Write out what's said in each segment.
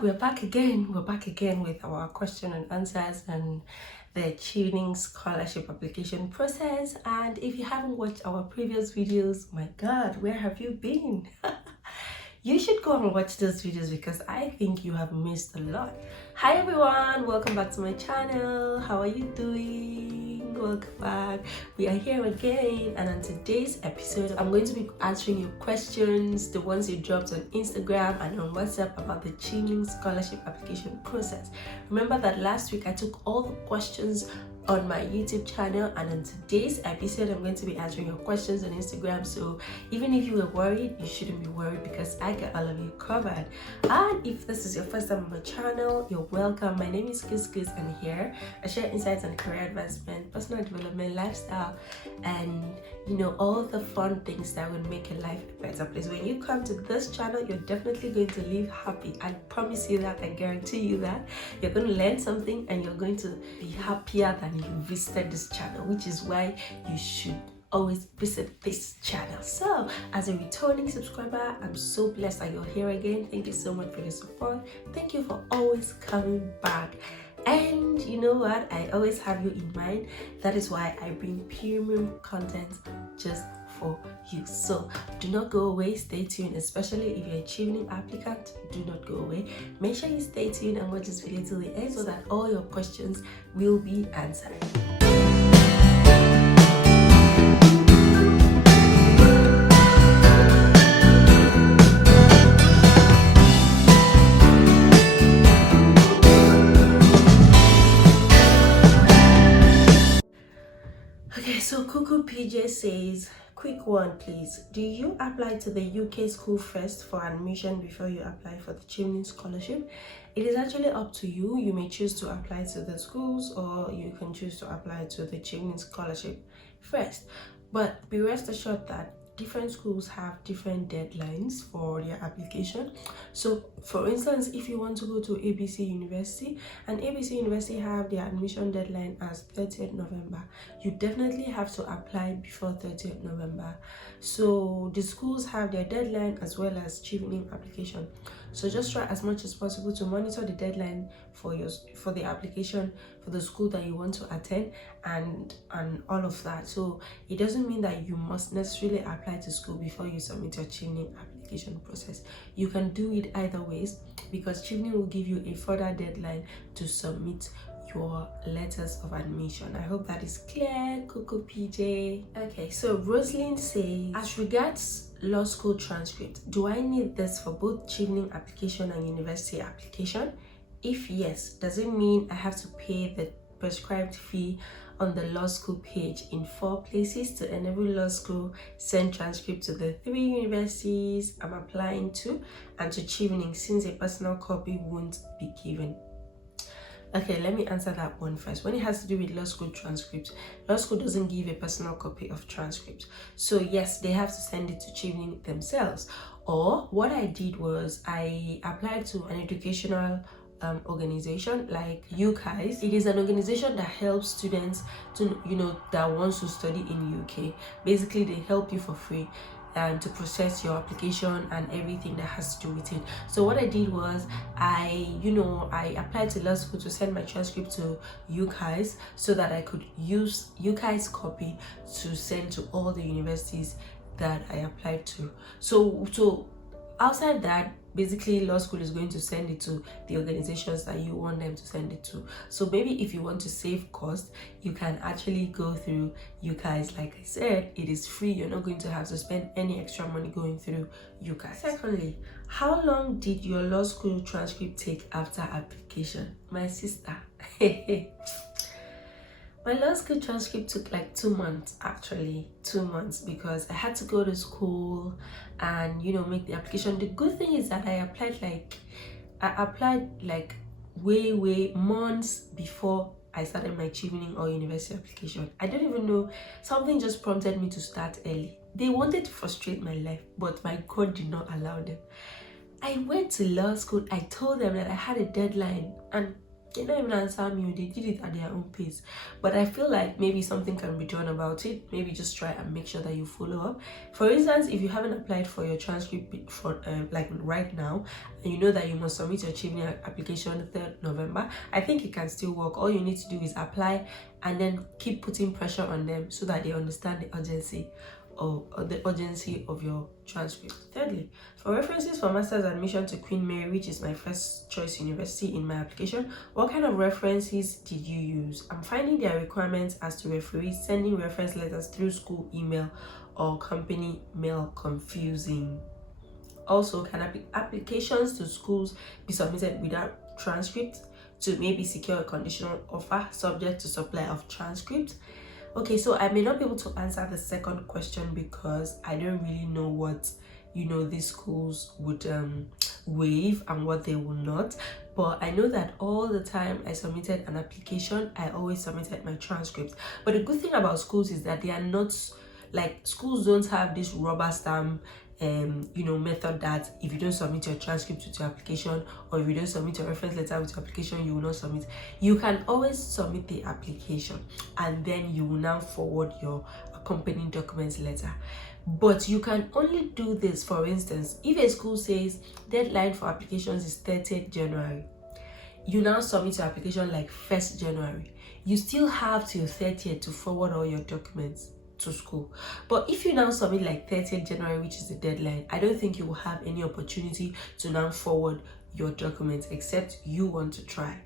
We're back again with our question and answers and the Chevening scholarship application process. And if you haven't watched our previous videos, my god, where have you been? You should go and watch those videos because I think you have missed a lot. Hi everyone, welcome back to my channel. How are you doing? Welcome back. We are here again, and on today's episode I'm going to be answering your questions, the ones you dropped on Instagram and on WhatsApp about the Chevening scholarship application process. Remember that last week I took all the questions on my YouTube channel, and on today's episode I'm going to be answering your questions on Instagram. So even if you were worried, you shouldn't be worried because I got all of you covered. And if this is your first time on my channel, you're welcome. My name is Kiss, and here I share insights on career advancement, personal development, lifestyle, and all the fun things that will make your life a better place. When you come to this channel, you're definitely going to live happy. I promise you that. I guarantee you that. You're going to learn something and you're going to be happier than you visited this channel, which is why you should always visit this channel. So as a returning subscriber, I'm so blessed that you're here again. Thank you so much for your support. Thank you for always coming back. And you know what, I always have you in mind. That is why I bring premium content just for you. So do not go away, stay tuned, especially if you're a Chevening applicant. Do not go away. Make sure you stay tuned and watch this video till the end so that all your questions will be answered. Okay, so Cuckoo PJ says, quick one please. Do you apply to the UK school first for admission before you apply for the Chevening scholarship? It is actually up to you. You may choose to apply to the schools or you can choose to apply to the Chevening scholarship first. But be rest assured that different schools have different deadlines for their application. So for instance, if you want to go to ABC University, and ABC University have their admission deadline as 30th November, you definitely have to apply before 30th November. So the schools have their deadline as well as Chevening application. So just try as much as possible to monitor the deadline for the application for the school that you want to attend and all of that. So it doesn't mean that you must necessarily apply to school before you submit your Chevening application process. You can do it either ways because Chevening will give you a further deadline to submit your letters of admission. I hope that is clear, Coco PJ. Okay, so Rosalind says, as regards law school transcript, do I need this for both Chevening application and university application? If yes, does it mean I have to pay the prescribed fee on the law school page in 4 places to enable law school send transcript to the 3 universities I'm applying to and to Chevening, since a personal copy won't be given? Okay, let me answer that one first. When it has to do with law school transcripts, law school doesn't give a personal copy of transcripts. So yes, they have to send it to Chevening themselves. Or what I did was I applied to an educational organization like you guys. It is an organization that helps students to that wants to study in UK. Basically, they help you for free to process your application and everything that has to do with it. So what I did was I applied to law school to send my transcript to you guys so that I could use you guys' copy to send to all the universities that I applied to. So outside that, basically law school is going to send it to the organizations that you want them to send it to. So maybe if you want to save cost, you can actually go through you guys. Like I said, it is free. You're not going to have to spend any extra money going through you guys. Secondly, how long did your law school transcript take after application? My sister. My law school transcript took like 2 months, actually 2 months, because I had to go to school and make the application. The good thing is that I applied like way months before I started my Chevening or university application. I don't even know, something just prompted me to start early. They wanted to frustrate my life, but my God did not allow them. I went to law school. I told them that I had a deadline, and They don't even answer me. They did it at their own pace. But I feel like maybe something can be done about it. Maybe just try and make sure that you follow up. For instance, if you haven't applied for your transcript for like right now, and you know that you must submit your Chevening application 3rd November, I think it can still work. All you need to do is apply and then keep putting pressure on them so that they understand the urgency or the urgency of your transcript. Thirdly, for references for master's admission to Queen Mary, which is my first choice university in my application, what kind of references did you use? I'm finding their requirements as to referees sending reference letters through school email or company mail confusing. Also, can applications to schools be submitted without transcript to maybe secure a conditional offer subject to supply of transcript? Okay, so I may not be able to answer the second question because I don't really know what these schools would waive and what they will not. But I know that all the time I submitted an application, I always submitted my transcript. But the good thing about schools is that they are not like, schools don't have this rubber stamp method that if you don't submit your transcript with your application, or if you don't submit your reference letter with your application, you will not submit. You can always submit the application and then you will now forward your accompanying documents letter. But you can only do this, for instance, if a school says deadline for applications is 30th January, you now submit your application like 1st January, you still have till 30th to forward all your documents to school. But if you now submit like 30th January, which is the deadline, I don't think you will have any opportunity to now forward your documents except you want to try.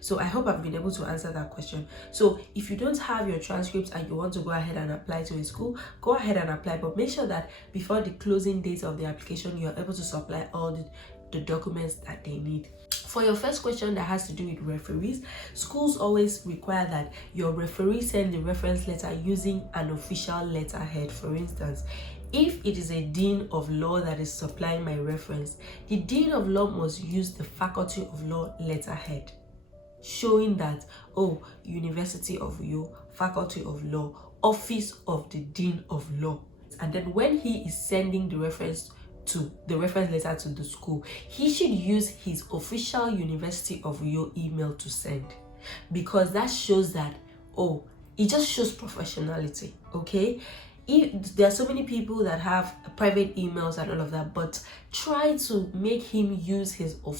So I hope I've been able to answer that question. So if you don't have your transcripts and you want to go ahead and apply to a school, go ahead and apply, but make sure that before the closing date of the application, you're able to supply all the documents that they need. For your first question that has to do with referees, schools always require that your referee send the reference letter using an official letterhead. For instance, if it is a dean of law that is supplying my reference, the dean of law must use the faculty of law letterhead, showing that, oh, University of Uyo, faculty of law, office of the dean of law. And then when he is sending the reference letter to the school, he should use his official University of Uyo email to send, because that shows that, oh, it just shows professionality. Okay, there are so many people that have private emails and all of that, but try to make him use him or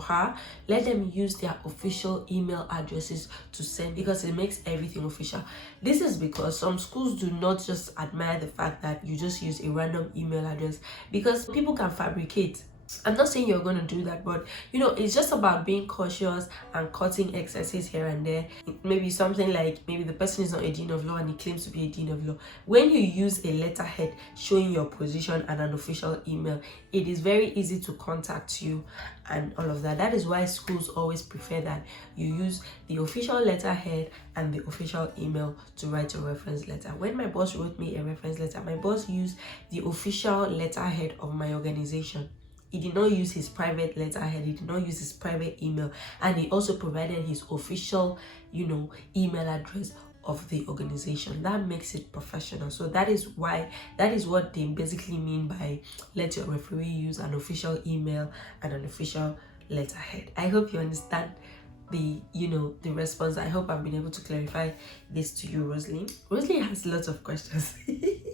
her, let them use their official email addresses to send, because it makes everything official. This is because some schools do not just admire the fact that you just use a random email address, because people can fabricate. I'm not saying you're going to do that, but it's just about being cautious and cutting excesses here and there. Maybe something like, maybe the person is not a dean of law and he claims to be a dean of law. When you use a letterhead showing your position and an official email, it is very easy to contact you and all of that. That is why schools always prefer that you use the official letterhead and the official email to write your reference letter. When my boss wrote me a reference letter, my boss used the official letterhead of my organization. He did not use his private letterhead, he did not use his private email, and he also provided his official, email address of the organization. That makes it professional. So that is what they basically mean by let your referee use an official email and an official letterhead. I hope you understand the response. I hope I've been able to clarify this to you, Rosalie. Rosalie has lots of questions.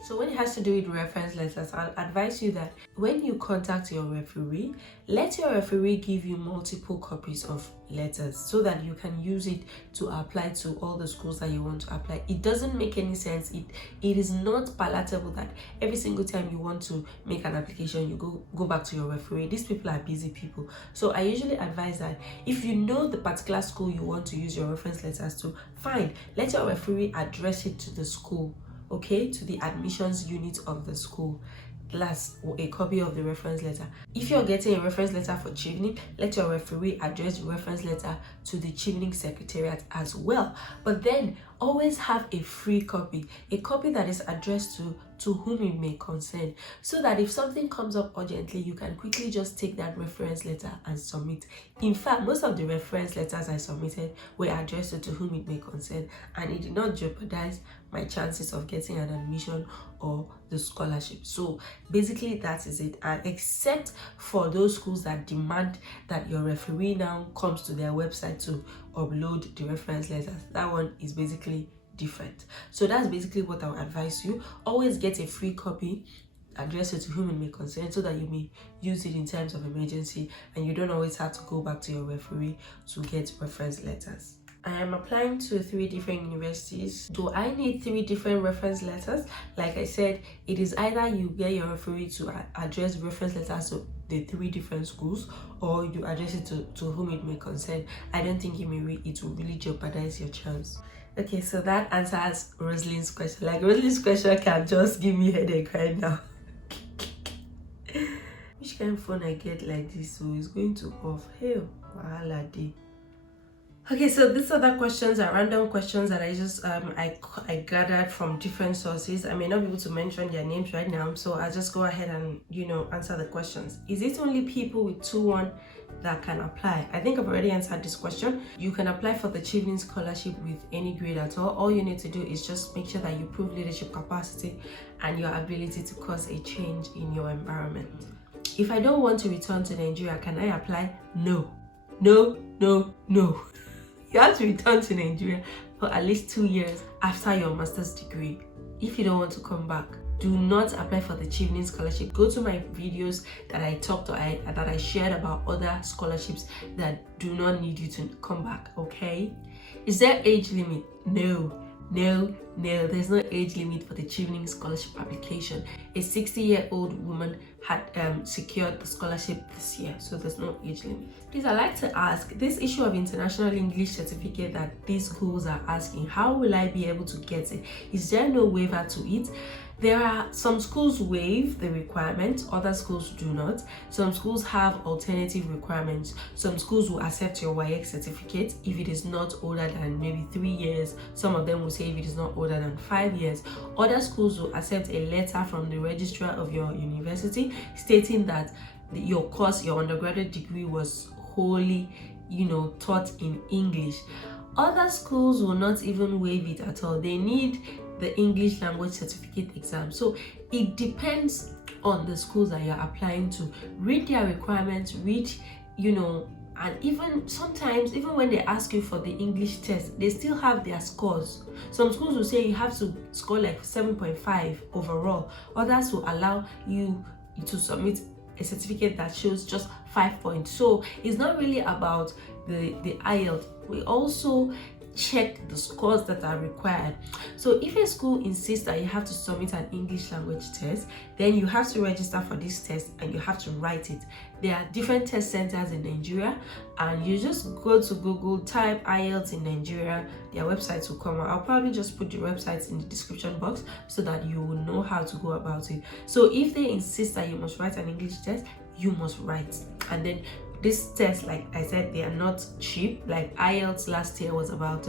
So when it has to do with reference letters, I'll advise you that when you contact your referee, let your referee give you multiple copies of letters so that you can use it to apply to all the schools that you want to apply. It doesn't make any sense. It is not palatable that every single time you want to make an application, you go back to your referee. These people are busy people. So I usually advise that if you know the particular school you want to use your reference letters to, fine, let your referee address it to the school, okay, to the admissions unit of the school, plus a copy of the reference letter. If you're getting a reference letter for Chevening, let your referee address the reference letter to the Chevening Secretariat as well. But then always have a free copy, a copy that is addressed to whom it may concern, so that if something comes up urgently, you can quickly just take that reference letter and submit. In fact, most of the reference letters I submitted were addressed to whom it may concern, and it did not jeopardize my chances of getting an admission or the scholarship. So basically that is it. And except for those schools that demand that your referee now comes to their website to upload the reference letters, that one is basically different. So that's basically what I would advise you. Always get a free copy, address it to whom it may concern, so that you may use it in times of emergency and you don't always have to go back to your referee to get reference letters. I am applying to 3 different universities. Do I need 3 different reference letters? Like I said, it is either you get your referee to address reference letters to the 3 different schools, or you address it to whom it may concern. I don't think it will really jeopardize your chance. Okay, so that answers Rosalyn's question. Like, Rosalyn's question can just give me headache right now. Which kind of phone I get like this? So it's going to off. Hell, wahala day. Okay, so these other questions are random questions that I just I gathered from different sources. I may not be able to mention their names right now, so I'll just go ahead and answer the questions. Is it only people with 2-1 that can apply? I think I've already answered this question. You can apply for the Chevening scholarship with any grade at all. All you need to do is just make sure that you prove leadership capacity and your ability to cause a change in your environment. If I don't want to return to Nigeria, can I apply? No. No, no, no. You have to return to Nigeria for at least 2 years after your master's degree. If you don't want to come back, do not apply for the Chevening scholarship. Go to my videos that I shared about other scholarships that do not need you to come back, okay? Is there age limit? No. There's no age limit for the Chevening scholarship application. A 60-year-old woman had secured the scholarship this year, so there's no age limit. Please, I'd like to ask, this issue of international English certificate that these schools are asking, how will I be able to get it? Is there no waiver to it? There are some schools waive the requirement, other schools do not. Some schools have alternative requirements. Some schools will accept your WAEC certificate if it is not older than maybe 3 years. Some of them will say if it is not older than 5 years. Other schools will accept a letter from the registrar of your university stating that your course, your undergraduate degree was wholly, taught in English. Other schools will not even waive it at all. They need the English language certificate exam. So it depends on the schools that you're applying to. Read their requirements, and even sometimes, even when they ask you for the English test, they still have their scores. Some schools will say you have to score like 7.5 overall. Others will allow you to submit a certificate that shows just 5 points. So it's not really about the IELTS. We also check the scores that are required. So if a school insists that you have to submit an English language test, then you have to register for this test and you have to write it. There are different test centers in Nigeria, and you just go to Google, type IELTS in Nigeria, their websites will come out. I'll probably just put the websites in the description box so that you will know how to go about it. So if they insist that you must write an English test, you must write. And then this test, like I said, they are not cheap. Like IELTS last year was about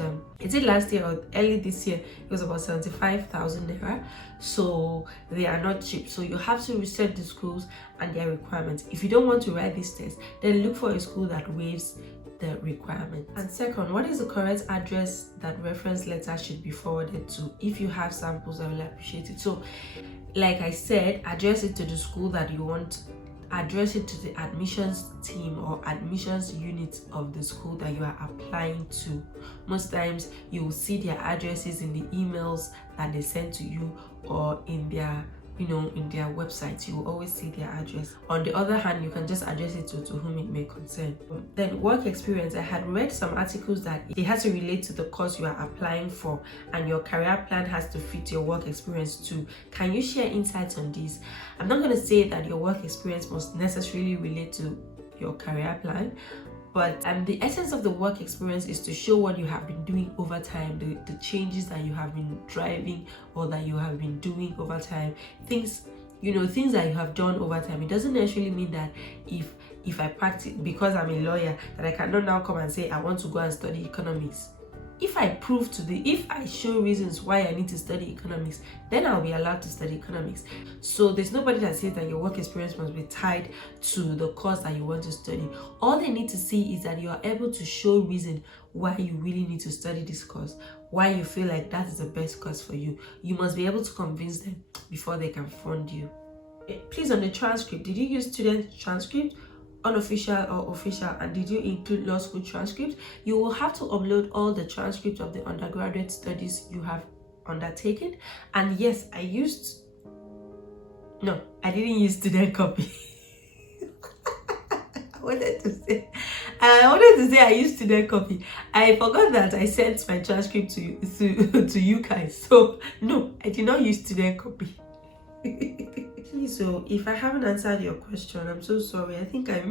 last year or early this year, it was about 75,000 naira. So they are not cheap. So you have to research the schools and their requirements. If you don't want to write this test, then look for a school that waives the requirement. And second, what is the correct address that reference letter should be forwarded to? If you have samples, I will appreciate it. So like I said, address it to the school that you want. Address it to the admissions team or admissions unit of the school that you are applying to. Most times you will see their addresses in the emails that they send to you, or in their in their websites. You will always see their address. On the other hand, you can just address it to whom it may concern. Then work experience. I had read some articles that it has to relate to the course you are applying for, and your career plan has to fit your work experience too. Can you share insights on this? I'm not going to say that your work experience must necessarily relate to your career plan, but the essence of the work experience is to show what you have been doing over time, the changes that you have been driving or that you have been doing over time, things that you have done over time. It doesn't necessarily mean that if I practice, because I'm a lawyer, that I cannot now come and say I want to go and study economics. if I show reasons why I need to study economics, then I'll be allowed to study economics. So there's nobody that says that your work experience must be tied to the course that you want to study. All they need to see is that you are able to show reason why you really need to study this course, why you feel like that is the best course for you. You must be able to convince them before they can fund you. Please, on the transcript, did you use student transcript, unofficial or official, and did you include law school transcripts? You will have to upload all the transcripts of the undergraduate studies you have undertaken. And yes, I didn't use student copy. I wanted to say I used student copy. I forgot that I sent my transcript to you guys. So no, I did not use student copy. So if I haven't answered your question, I'm so sorry. I think I've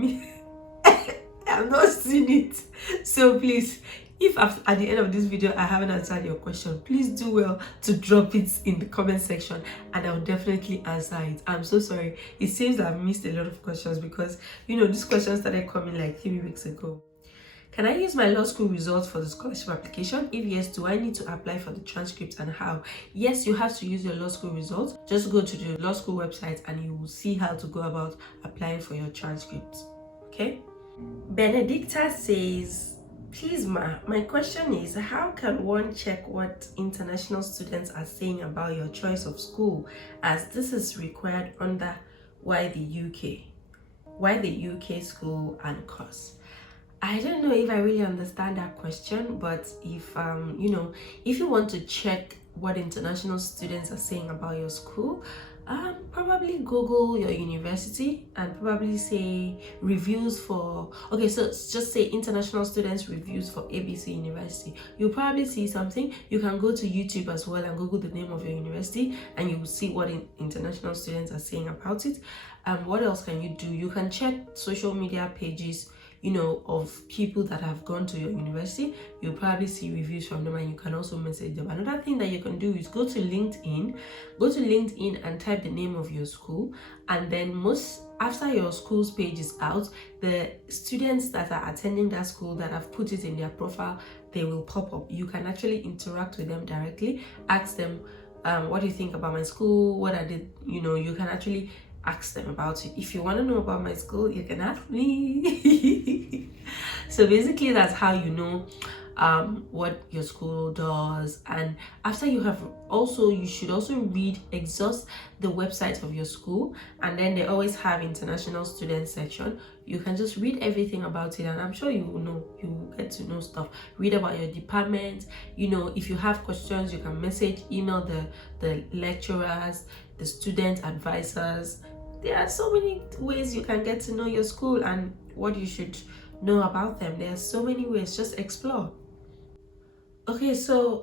not seen it. So please, if at the end of this video I haven't answered your question, please do well to drop it in the comment section and I'll definitely answer it. I'm so sorry. It seems I've missed a lot of questions because these questions started coming like 3 weeks ago. Can I use my law school results for the scholarship application? If yes, do I need to apply for the transcripts and how? Yes, you have to use your law school results. Just go to the law school website and you will see how to go about applying for your transcripts. Okay? Benedicta says, please ma, my question is, how can one check what international students are saying about your choice of school, as this is required under why the UK school and course? I don't know if I really understand that question, but if if you want to check what international students are saying about your school, probably Google your university and probably say reviews for, okay, so just say international students reviews for ABC University. You'll probably see something. You can go to YouTube as well and Google the name of your university and you will see what international students are saying about it. What else can you do? You can check social media pages of people that have gone to your university. You'll probably see reviews from them and you can also message them. Another thing that you can do is go to LinkedIn and type the name of your school, and then after your school's page is out, the students that are attending that school that have put it in their profile, they will pop up. You can actually interact with them directly, ask them what do you think about my school, what are they, you can actually ask them about it. If you want to know about my school, you can ask me. So basically that's how you know what your school does. And after you should also exhaust the website of your school, and then they always have international student section. You can just read everything about it and I'm sure you will get to know stuff. Read about your department. If you have questions, you can email the lecturers, the student advisors. There are so many ways you can get to know your school and what you should know about them. There are so many ways. Just explore. Okay, so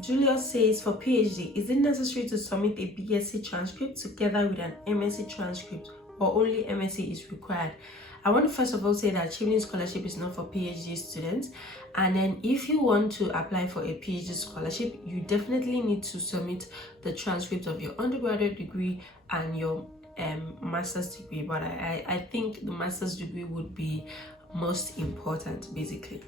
Julius says, for PhD, is it necessary to submit a BSc transcript together with an MSc transcript, or only MSc is required? I want to first of all say that Chevening Scholarship is not for PhD students, and then if you want to apply for a PhD scholarship, you definitely need to submit the transcript of your undergraduate degree and your master's degree. But I think the master's degree would be most important, basically.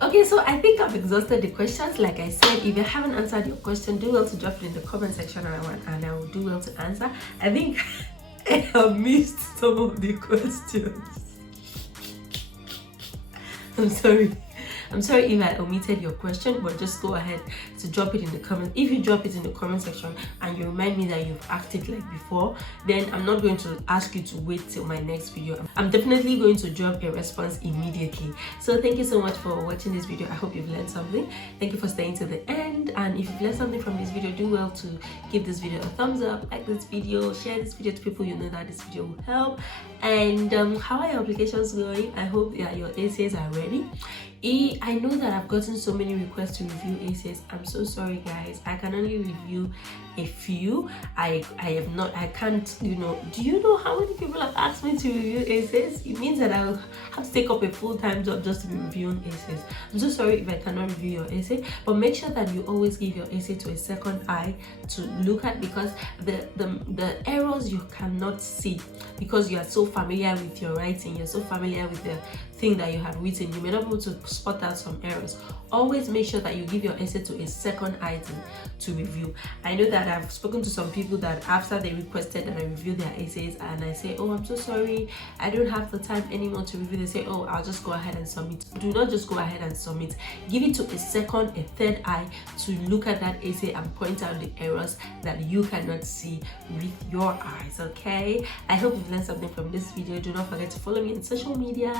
Okay, so I think I've exhausted the questions. Like I said, if you haven't answered your question, do well to drop it in the comment section and I will do well to answer. I think I have missed some of the questions. I'm sorry if I omitted your question, but just go ahead to drop it in the comment. If you drop it in the comment section and you remind me that you've asked it like before, then I'm not going to ask you to wait till my next video. I'm definitely going to drop a response immediately. So thank you so much for watching this video. I hope you've learned something. Thank you for staying to the end, and if you've learned something from this video, do well to give this video a thumbs up, like this video, share this video to people you know that this video will help. And how are your applications going? I hope that your essays are ready. I know that I've gotten so many requests to review essays. I'm so sorry guys, I can only review a few. I can't, do you know how many people have asked me to review essays? It means that I'll have to take up a full-time job just to be reviewing essays. I'm so sorry if I cannot review your essay, but make sure that you always give your essay to a second eye to look at, because the errors you cannot see because you are so familiar with your writing, you're so familiar with the thing that you have written. You may not be able to spot out some errors, always make sure that you give your essay to a second item to review. I know that I've spoken to some people that after they requested that I review their essays, and I say, oh, I'm so sorry, I don't have the time anymore to review. They say, oh, I'll just go ahead and submit. Do not just go ahead and submit. Give it to a second, a third eye to look at that essay and point out the errors that you cannot see with your eyes. Okay, I hope you've learned something from this video. Do not forget to follow me on social media.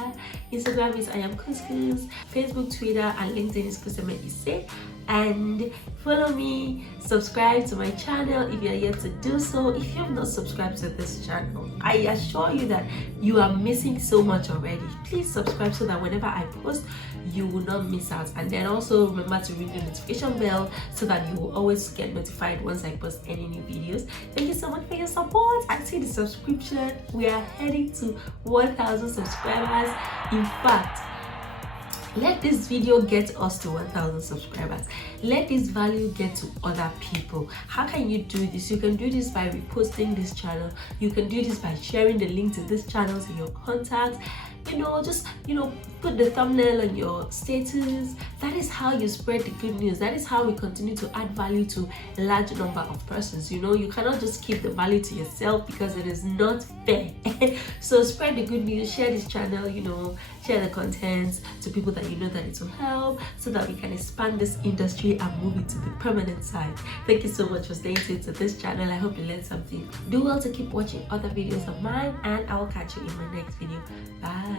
Instagram is I am Couscous, Facebook, Twitter, and LinkedIn is Kuseme Ise. And follow me, subscribe to my channel if you're yet to do so. If you have not subscribed to this channel, I assure you that you are missing so much already. Please subscribe so that whenever I post, you will not miss out. And then also remember to ring the notification bell so that you will always get notified once I post any new videos. Thank you so much for your support. I see the subscription. We are heading to 1,000 subscribers. In fact, let this video get us to 1,000 subscribers. Let this value get to other people. How can you do this? You can do this by reposting this channel. You can do this by sharing the link to this channel to your contacts. Just put the thumbnail on your status. That is how you spread the good news. That is how we continue to add value to a large number of persons. You cannot just keep the value to yourself because it is not fair. So spread the good news, share this channel, share the content to people that you know that it will help, so that we can expand this industry and move it to the permanent side. Thank you so much for staying tuned to this channel. I hope you learned something. Do well to keep watching other videos of mine, and I will catch you in my next video. Bye.